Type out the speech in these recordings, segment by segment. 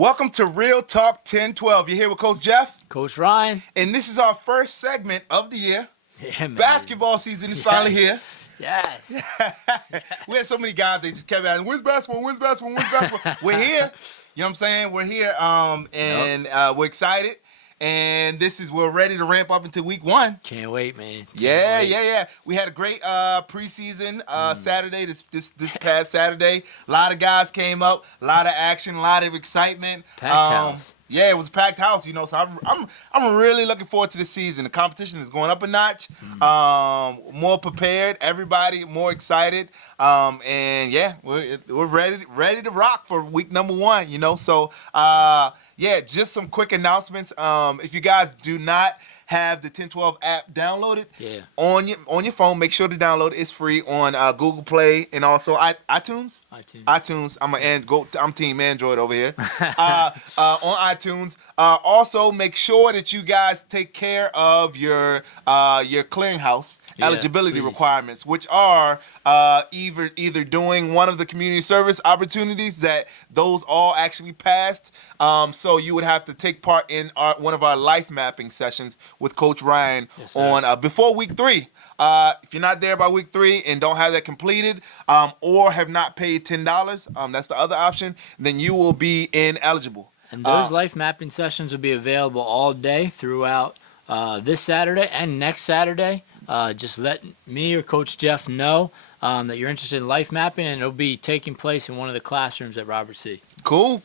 Welcome to Real Talk 1012. You're here with Coach Jeff. Coach Ryan. And this is our first segment of the year. Yeah, man. Basketball season is finally here. Yes. We had so many guys, they just kept asking, when's basketball, when's basketball, when's basketball? We're here. You know what I'm saying? We're here. We're excited. And we're ready to ramp up into week one. Can't wait, man. Yeah. We had a great preseason Saturday, this past Saturday. A lot of guys came up, a lot of action, a lot of excitement. Packed house. Yeah, it was a packed house, so I'm really looking forward to this season. The competition is going up a notch. More prepared, everybody more excited. And yeah, we're ready to rock for week number one, So yeah, just some quick announcements. If you guys do not have the 1012 app downloaded on your phone, make sure to download it. It's free on Google Play and also iTunes. I'm Team Android over here. On iTunes. Also, make sure that you guys take care of your clearinghouse eligibility requirements, which are either doing one of the community service opportunities that those all actually passed. So you would have to take part in one of our life mapping sessions with Coach Ryan on before week 3. If you're not there by week 3 and don't have that completed, or have not paid $10, that's the other option, then you will be ineligible. And those life mapping sessions will be available all day throughout this Saturday and next Saturday. Just let me or Coach Jeff know that you're interested in life mapping, and it'll be taking place in one of the classrooms at Robert C. Cool.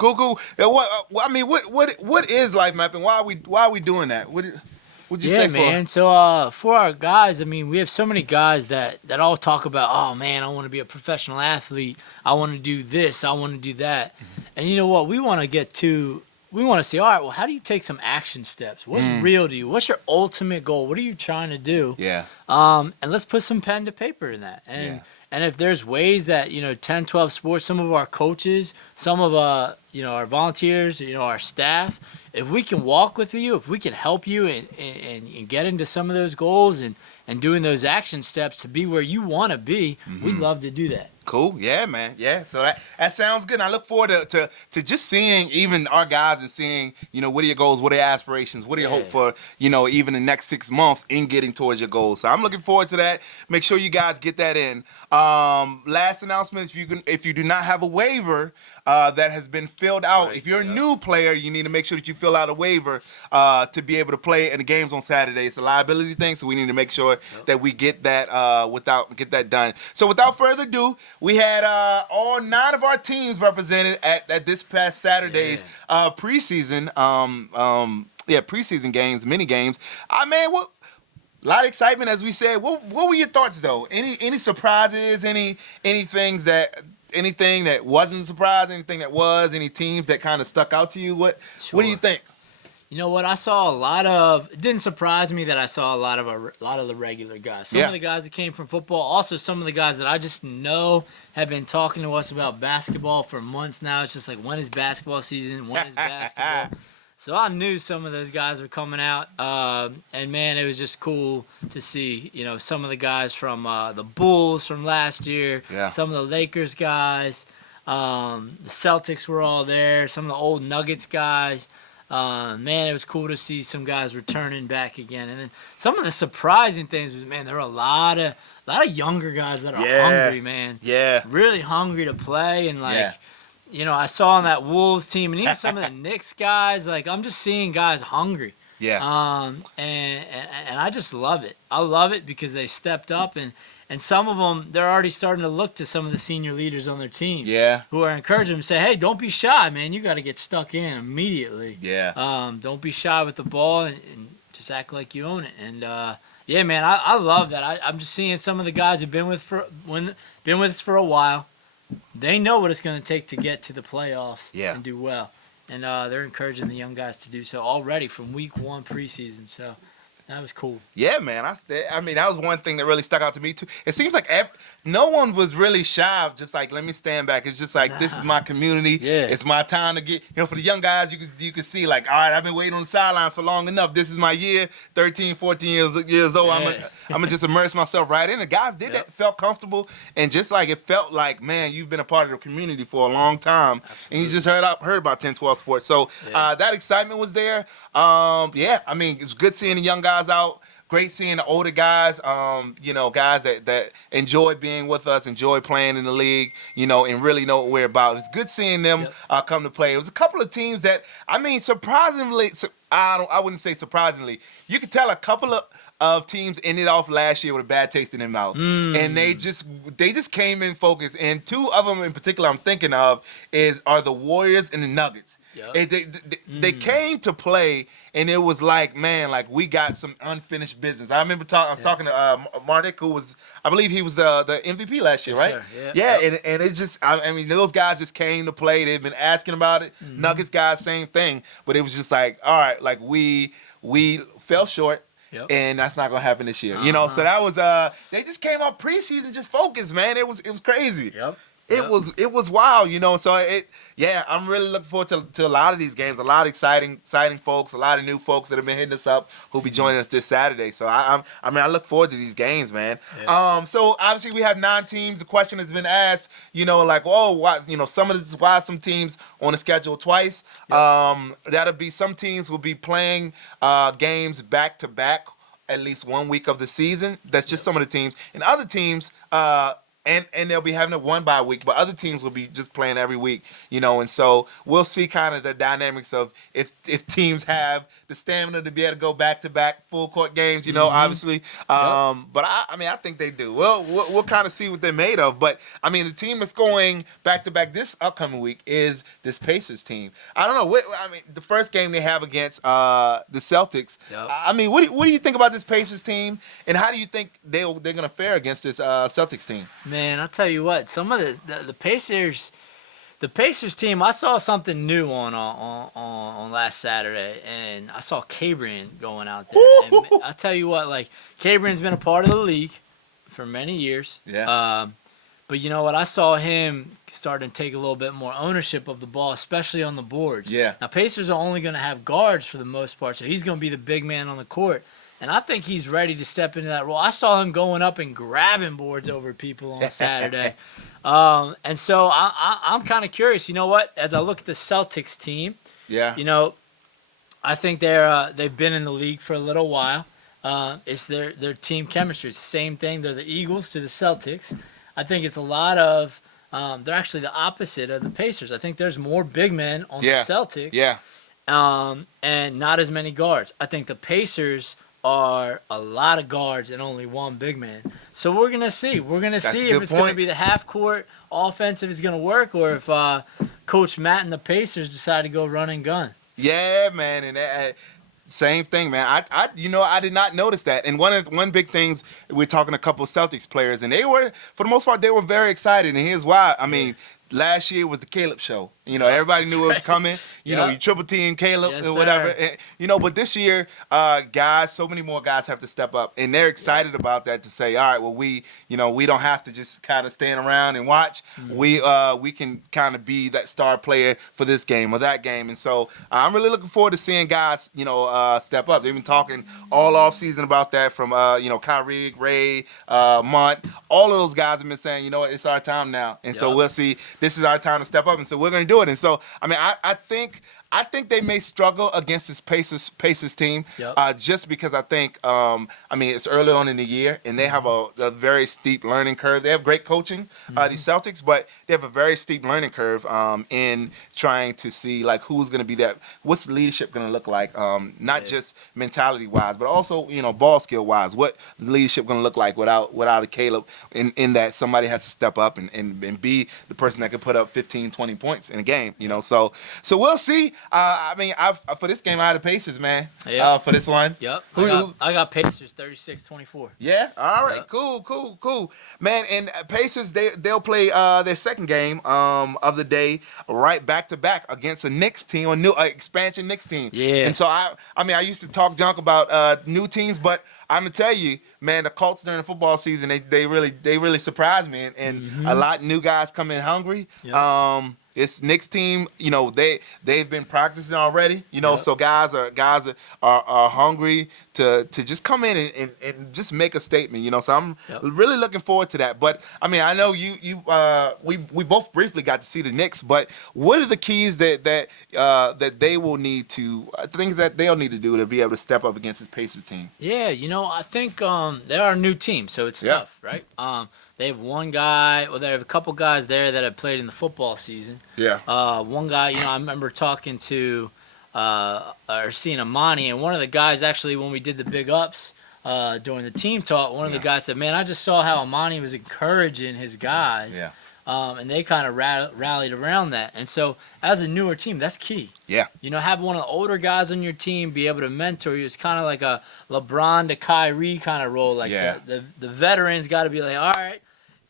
Yeah, what is life mapping? Why are we doing that? What'd you say, man. So for our guys, we have so many guys that all talk about, oh man, I want to be a professional athlete. I want to do this. I want to do that. And you know what? We want to say, all right, well, how do you take some action steps? What's real to you? What's your ultimate goal? What are you trying to do? Yeah. And let's put some pen to paper in that. And if there's ways that, 10, 12 sports, some of our coaches, some of our volunteers, our staff, if we can walk with you, if we can help you and get into some of those goals and doing those action steps to be where you want to be, we'd love to do that. Cool. Yeah, man. Yeah. So that sounds good. And I look forward to just seeing even our guys and seeing, what are your goals? What are your aspirations? What do you hope for, even the next 6 months in getting towards your goals? So I'm looking forward to that. Make sure you guys get that in. Last announcement, if you do not have a waiver that has been filled out, if you're a new player, you need to make sure that you fill out a waiver to be able to play in the games on Saturday. It's a liability thing, so we need to make sure that we get that get that done. So without further ado, we had all 9 of our teams represented at this past Saturday's preseason preseason games, mini games. A lot of excitement, as we said. What were your thoughts though? Any surprises? Anything that wasn't a surprise? Anything that was? Any teams that kind of stuck out to you? What do you think? You know what? I saw a lot of. It didn't surprise me that I saw a lot of the regular guys. Some of the guys that came from football. Also, some of the guys that I just know have been talking to us about basketball for months now. It's just like, when is basketball season? When is basketball? So I knew some of those guys were coming out, and man, it was just cool to see. Some of the guys from the Bulls from last year. Yeah. Some of the Lakers guys. The Celtics were all there. Some of the old Nuggets guys. Man, it was cool to see some guys returning back again. And then some of the surprising things was, man, there were a lot of younger guys that are hungry, man. Yeah. Really hungry to play. And, I saw on that Wolves team and even some of the Knicks guys, I'm just seeing guys hungry. Yeah. And I just love it. I love it because they stepped up, and some of them, they're already starting to look to some of the senior leaders on their team. Yeah. Who are encouraging them to say, hey, don't be shy, man. You got to get stuck in immediately. Yeah. Don't be shy with the ball and just act like you own it. And, yeah, man, I love that. I'm just seeing some of the guys who've been with us for a while. They know what it's going to take to get to the playoffs and do well. And they're encouraging the young guys to do so already from week 1 preseason. So That was cool. Yeah, man. I mean, that was one thing that really stuck out to me too. It seems like no one was really shy of just like, let me stand back. It's just like, this is my community. Yeah. It's my time to get. For the young guys, you can see like, all right, I've been waiting on the sidelines for long enough. This is my year. 13, 14 years old. Yeah. I'm gonna just immerse myself right in. The guys did that, felt comfortable, and just like it felt like, man, you've been a part of the community for a long time, and you just heard about 10, 12 sports. So that excitement was there. Yeah, I mean, it's good seeing the young guys out. Great seeing the older guys, guys that enjoy being with us, enjoy playing in the league, and really know what we're about. It's good seeing them come to play. It was a couple of teams that, I mean, surprisingly, I wouldn't say surprisingly, you could tell a couple of teams ended off last year with a bad taste in their mouth, and they just came in focused. And two of them in particular I'm thinking of are the Warriors and the Nuggets. Yep. They came to play, and it was like, man, like we got some unfinished business. I remember I was talking to Marnik, who was, I believe he was the MVP last year, right? Sir. Yeah. And it just, I mean, those guys just came to play. They've been asking about it. Nuggets guys, same thing. But it was just like, all right, like we fell short. Yep. And that's not gonna happen this year, So that was they just came out preseason just focused, man. It was crazy. Yep. It was wild, So I'm really looking forward to a lot of these games. A lot of exciting folks, a lot of new folks that have been hitting us up who'll be joining us this Saturday. So I look forward to these games, man. Yeah. So obviously we have 9 teams. The question has been asked, like, oh, why, why some teams on the schedule twice. Yep. That'll be, some teams will be playing games back to back at least 1 week of the season. That's just some of the teams, and other teams. And they'll be having it one by week, but other teams will be just playing every week, and so we'll see kind of the dynamics of if teams have the stamina to be able to go back to back full court games, obviously. But I think they do. We'll kind of see what they're made of. But I mean, the team that's going back to back this upcoming week is this Pacers team. I don't know. The first game they have against the Celtics. Yep. I mean, what do you think about this Pacers team, and how do you think they're going to fare against this Celtics team? Man, I'll tell you what. Some of the Pacers team, I saw something new on last Saturday, and I saw Cabrin going out there. And I'll tell you what, like, Cabrin's been a part of the league for many years. Yeah. But you know what? I saw him starting to take a little bit more ownership of the ball, especially on the boards. Yeah. Now, Pacers are only going to have guards for the most part, so he's going to be the big man on the court. And I think he's ready to step into that role. I saw him going up and grabbing boards over people on Saturday. And so I'm kind of curious. You know what? As I look at the Celtics team, I think they've been in the league for a little while. It's their team chemistry. It's the same thing. They're the Eagles to the Celtics. I think it's a lot of they're actually the opposite of the Pacers. I think there's more big men on the Celtics. Yeah. And not as many guards. I think the Pacers are a lot of guards and only one big man. So we're going to see. We're going to see if it's going to be the half-court offensive is going to work, or if Coach Matt and the Pacers decide to go run and gun. Yeah, man. And same thing, man. I did not notice that. And one big things, we're talking to a couple of Celtics players, and they were, for the most part, they were very excited. And here's why. I mean, last year was the Caleb show. Everybody knew it was coming. You triple team Caleb or whatever. And, but this year, so many more guys have to step up, and they're excited about that, to say, all right, well, we don't have to just kind of stand around and watch. Mm-hmm. We can kind of be that star player for this game or that game. And so I'm really looking forward to seeing guys, step up. They've been talking all off season about that, from Kyrie, Ray, Mont. All of those guys have been saying, it's our time now. And so we'll see. This is our time to step up, and so we're going to do it. And so, I mean, I think they may struggle against this Pacers team, just because I think, it's early on in the year, and they have a very steep learning curve. They have great coaching, these Celtics, but they have a very steep learning curve in trying to see, like, who's going to be that. What's the leadership going to look like? Not just mentality-wise, but also, ball skill-wise. What is leadership going to look like without a Caleb, in that somebody has to step up and be the person that can put up 15, 20 points in a game. So we'll see. For this game, I had the Pacers, man. Yeah. For this one. Yep. I got Pacers 36-24. Yeah. All right. Yep. Cool. Man, and Pacers they'll play their second game of the day right back to back against a Knicks team, a new expansion Knicks team. Yeah. And so I used to talk junk about new teams, but I'm gonna tell you, man, the Colts during the football season, they really surprised me, and a lot of new guys come in hungry. Yep. This Knicks team, they've been practicing already, Yep. so guys are hungry to just come in and just make a statement, so I'm really looking forward to that. But I know we both briefly got to see the Knicks, but what are the keys that they will need to things that they'll need to do to be able to step up against this Pacers team? Yeah, I think they're a new team, so it's tough, right? They have one guy, they have a couple guys there that have played in the football season. Yeah. One guy, I remember talking to or seeing Amani, and one of the guys actually, when we did the big ups during the team talk, one of the guys said, "Man, I just saw how Amani was encouraging his guys." Yeah. And they kind of rallied around that. And so, as a newer team, that's key. Yeah. Have one of the older guys on your team be able to mentor you. It's kind of like a LeBron to Kyrie kind of role. Like the veterans got to be like, all right,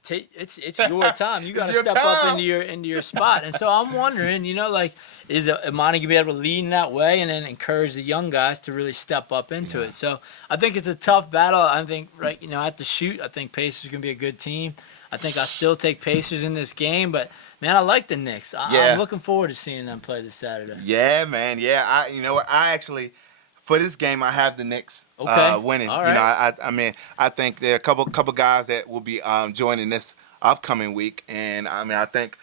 it's your time. You got to step up into your spot. And so I'm wondering, is Imani gonna be able to lead in that way and then encourage the young guys to really step up into it? So I think it's a tough battle. I think at the shoot, I think Pacers are gonna be a good team. I think I still take Pacers in this game, but man, I like the Knicks. I'm looking forward to seeing them play this Saturday. Yeah, man. Yeah, I actually, for this game, I have the Knicks winning. All right. I think there are a couple guys that will be joining this upcoming week, and I think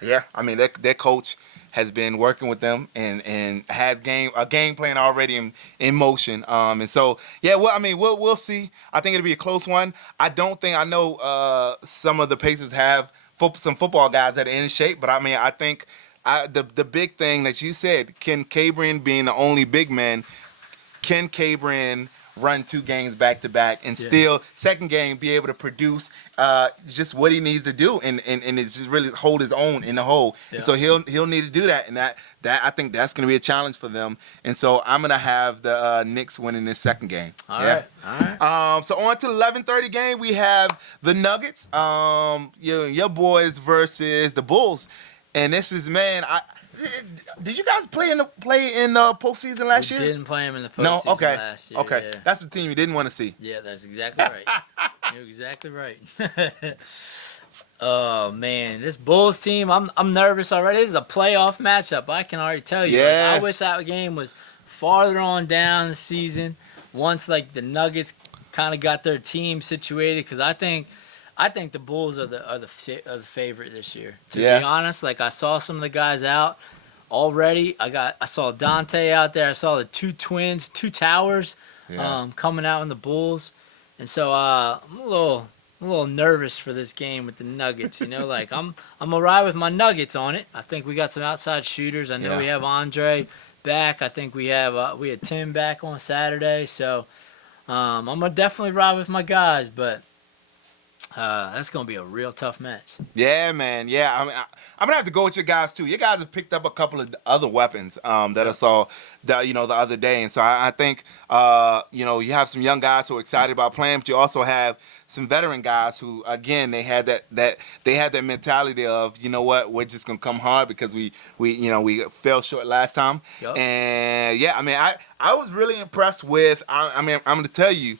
their coach has been working with them and has a game plan already in motion. And so we'll see. I think it'll be a close one. I know some of the Pacers have some football guys that are in shape, but I think the big thing that you said, Ken Cabrin being the only big man, Ken Cabrin run 2 games back to back and still second game be able to produce just what he needs to do and it's just really hold his own in the hole. Yeah. So he'll need to do that, and that I think that's going to be a challenge for them. And so I'm going to have the Knicks winning this second game. All right. So on to the 11:30 game, we have the Nuggets, your boys versus the Bulls, and this is did you guys play in the postseason last year? We didn't play them in the postseason last year. Okay. Yeah. That's the team you didn't want to see. Yeah, that's exactly right. You're exactly right. Oh man, this Bulls team, I'm nervous already. This is a playoff matchup. I can already tell you. Yeah. I wish that game was farther on down the season. Once the Nuggets kind of got their team situated, because I think the Bulls are the favorite this year. To be honest, I saw some of the guys out already. I saw Dante out there. I saw the 2 twins, 2 towers, coming out in the Bulls, and so I'm a little nervous for this game with the Nuggets. I'm gonna ride with my Nuggets on it. I think we got some outside shooters. I know we have Andre back. I think we had Tim back on Saturday. So I'm gonna definitely ride with my guys, but that's going to be a real tough match. Yeah, man. Yeah, I'm going to have to go with your guys, too. You guys have picked up a couple of other weapons that I saw the other day. And so I think, you have some young guys who are excited about playing, but you also have some veteran guys who, again, they had that mentality of, you know what, we're just going to come hard because we fell short last time. Yep. And, I was really impressed with, I'm going to tell you,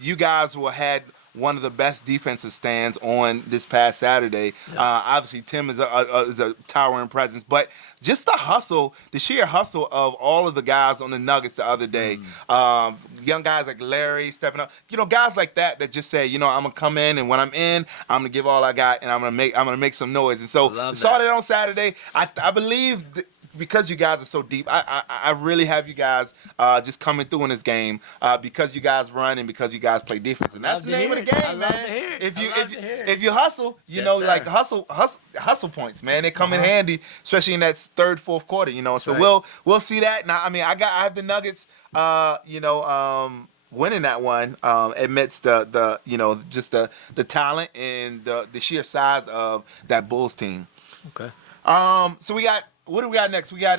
you guys had one of the best defensive stands on this past Saturday. Obviously, Tim is a towering presence, but just the sheer hustle of all of the guys on the Nuggets the other day. Young guys like Larry stepping up, guys like that just say, I'm gonna come in, and when I'm in, I'm gonna give all I got, and I'm gonna make some noise. And so saw that on Saturday. I believe. Because you guys are so deep, I really have you guys just coming through in this game because you guys run and because you guys play defense, and that's the name of the game, man. If you hustle, hustle points, man. They come in handy, especially in that third, fourth quarter. So right. we'll see that. Now, I have the Nuggets, winning that one amidst the just the talent and the sheer size of that Bulls team. Okay. So we got, what do we got next? We got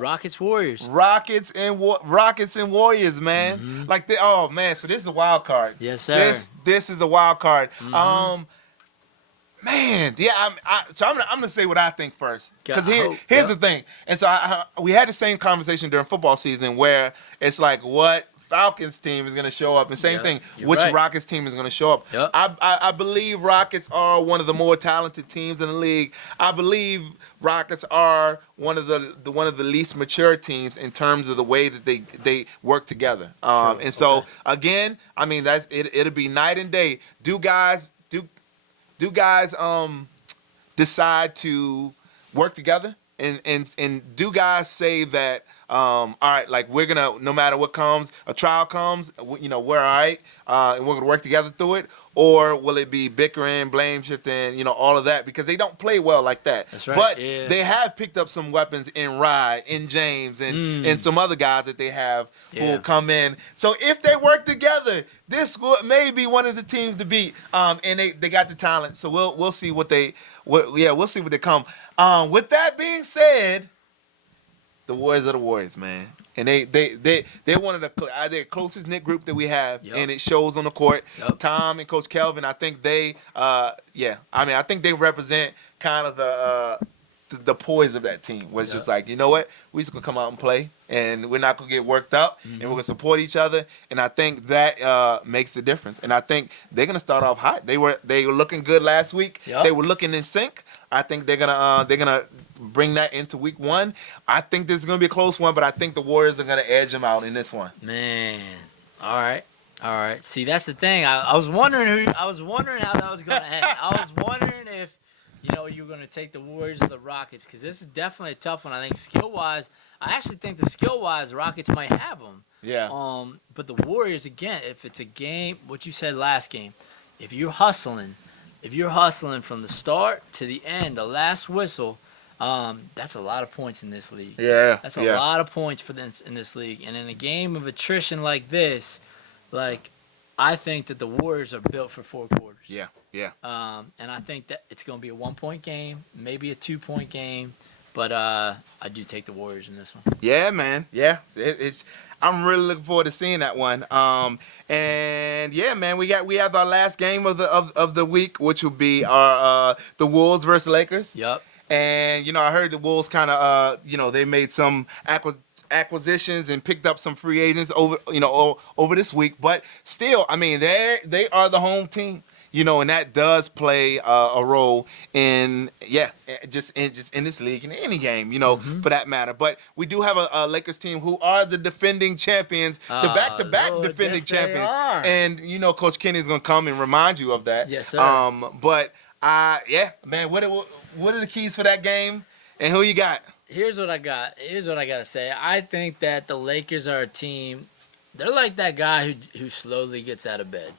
Rockets Warriors. Rockets and Warriors, man. Like oh man, so this is a wild card. Yes, sir. This is a wild card. Man, yeah. I'm gonna say what I think first, because here's the thing. And so we had the same conversation during football season where it's like, what Falcons team is going to show up, and same thing, which Rockets team is going to show up. Yep. I believe Rockets are one of the more talented teams in the league. I believe Rockets are one of the least mature teams in terms of the way that they work together. And so again, I mean, that's it. It'll be night and day. Do guys decide to work together, and do guys say that, all right, like, we're gonna, no matter what comes, a trial comes, we're all right, and we're gonna work together through it? Or will it be bickering, blame shifting, all of that? Because they don't play well like that. That's right. But they have picked up some weapons in Rye, in James, and some other guys that they have who will come in. So if they work together, this may be one of the teams to beat. And they got the talent. So we'll see we'll see what they come. With that being said, the Warriors are the Warriors, man. And they're one of the closest knit group that we have, and it shows on the court. Tom and Coach Kelvin, I think I think they represent kind of the poise of that team. Where it's just like, you know what, we just gonna come out and play, and we're not gonna get worked up, and we're gonna support each other. And I think that makes a difference. And I think they're gonna start off hot. They were looking good last week. They were looking in sync. I think they're gonna bring that into week one. I think this is gonna be a close one, but I think the Warriors are gonna edge them out in this one. Man, all right. See, that's the thing. I was wondering how that was gonna end. I was wondering if you were gonna take the Warriors or the Rockets, because this is definitely a tough one. I think skill-wise, the Rockets might have them. Yeah. But the Warriors, again, if it's a game, what you said last game, if you're hustling from the start to the end, the last whistle, that's a lot of points in this league. Yeah. That's a lot of points in this league. And in a game of attrition like this, I think that the Warriors are built for 4 quarters. Yeah. And I think that it's going to be a 1-point game, maybe a 2-point game, but I do take the Warriors in this one. Yeah, man. Yeah. I'm really looking forward to seeing that one. And yeah, man, we have our last game of the week, which will be our the Wolves versus Lakers. Yep. And I heard the Wolves kind of they made some acquisitions and picked up some free agents over this week, but still, I mean, they are the home team. And that does play a role in just in this league, in any game, for that matter. But we do have a Lakers team who are the defending champions, the back-to-back defending champions, and Coach Kenny is gonna come and remind you of that. Yes, sir. But man, what are the keys for that game, and who you got? Here's what I got to say. I think that the Lakers are a team. They're like that guy who slowly gets out of bed.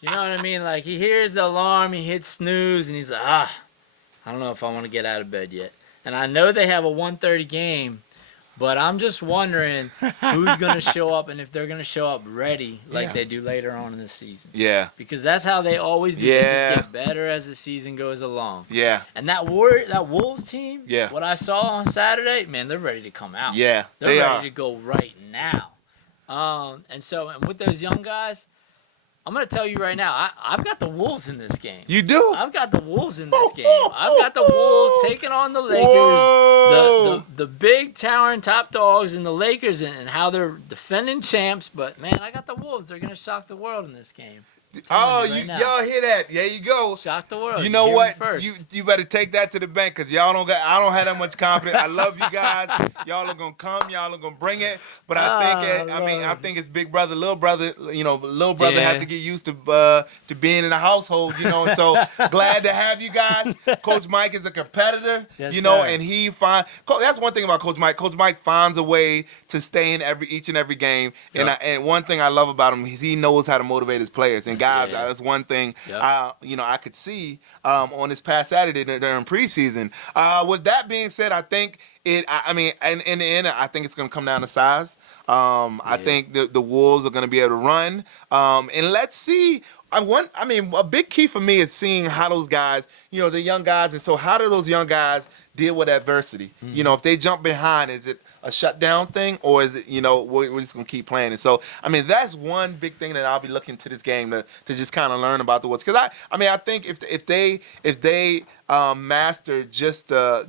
You know what I mean? Like, he hears the alarm, he hits snooze, and he's like, I don't know if I want to get out of bed yet. And I know they have a 1:30 game, but I'm just wondering who's going to show up, and if they're going to show up ready like they do later on in the season. Yeah. Because that's how they always do. They just get better as the season goes along. Yeah. And that Wolves team, what I saw on Saturday, man, they're ready to come out. Yeah, they're ready to go right now. And with those young guys, I'm going to tell you right now, I've got the Wolves in this game. You do? I've got the Wolves in this game. I've got the Wolves taking on the Lakers, the big towering top dogs, and the Lakers, and how they're defending champs. But, man, I got the Wolves. They're going to shock the world in this game. Y'all hear that? There you go. Shock the world. You know what? You better take that to the bank, because I don't have that much confidence. I love you guys. Y'all are gonna come. Y'all are gonna bring it. But I think it's big brother, little brother. Little brother have to get used to being in a household. So glad to have you guys. Coach Mike is a competitor. Yes, and that's one thing about Coach Mike. Coach Mike finds a way to stay in each and every game. And one thing I love about him is he knows how to motivate his players. And guys. Yeah. That's one thing Yep. I could see on this past Saturday during preseason. With that being said, I think I mean, in the end, I think it's going to come down to size. I think the Wolves are going to be able to run. And let's see. A big key for me is seeing how those guys, the young guys, and so how do those young guys deal with adversity? If they jump behind, is it a shutdown thing, or is it, we're just gonna keep playing it? So, I mean, that's one big thing that I'll be looking to this game to just kind of learn about the Wolves. Because I think if they master just the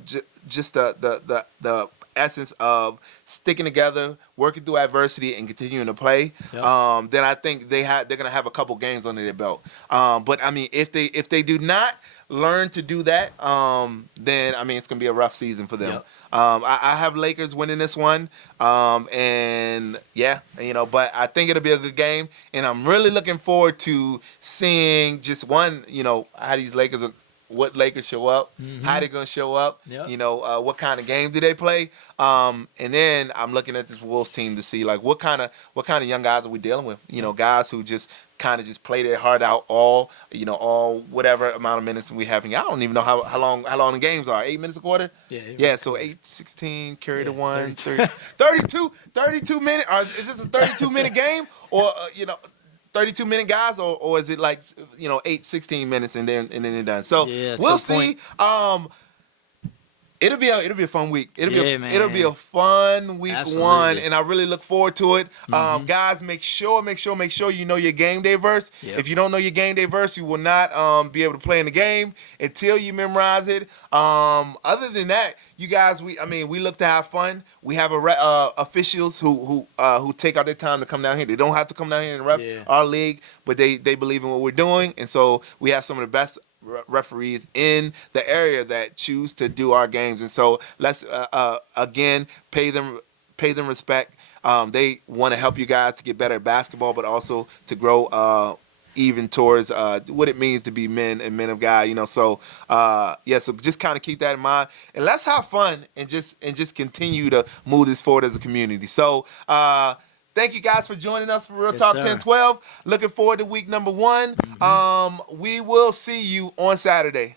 essence of sticking together, working through adversity, and continuing to play, then I think they're gonna have a couple games under their belt. But I mean, if they do not learn to do that, then I mean it's gonna be a rough season for them. Yep. I have Lakers winning this one, and but I think it'll be a good game, and I'm really looking forward to seeing just one, how these Lakers are. What Lakers show up, how they're gonna show up, what kind of game do they play, and then I'm looking at this Wolves team to see like what kind of young guys are we dealing with, guys who just kind of just play their heart out all whatever amount of minutes we have. I don't even know how long the games are. 8 minutes a quarter. Yeah. So 8, 16, carry the one, 32 minutes. Is this a 32-minute game or 32-minute guys, or is it like 8, 16 minutes and then they're done? So we'll see. It'll be a fun week. It'll be a fun week. Absolutely. 1, and I really look forward to it. Guys, make sure you know your game day verse. Yep. If you don't know your game day verse, you will not be able to play in the game until you memorize it. Other than that, you guys, we look to have fun. We have officials who take out their time to come down here. They don't have to come down here and ref our league, but they believe in what we're doing, and so we have some of the best referees in the area that choose to do our games. And so let's again pay them respect. They want to help you guys to get better at basketball, but also to grow even towards what it means to be men and men of God. So so just kind of keep that in mind, and let's have fun and just continue to move this forward as a community. So thank you guys for joining us for Real Talk 10-12. Looking forward to week number 1. We will see you on Saturday.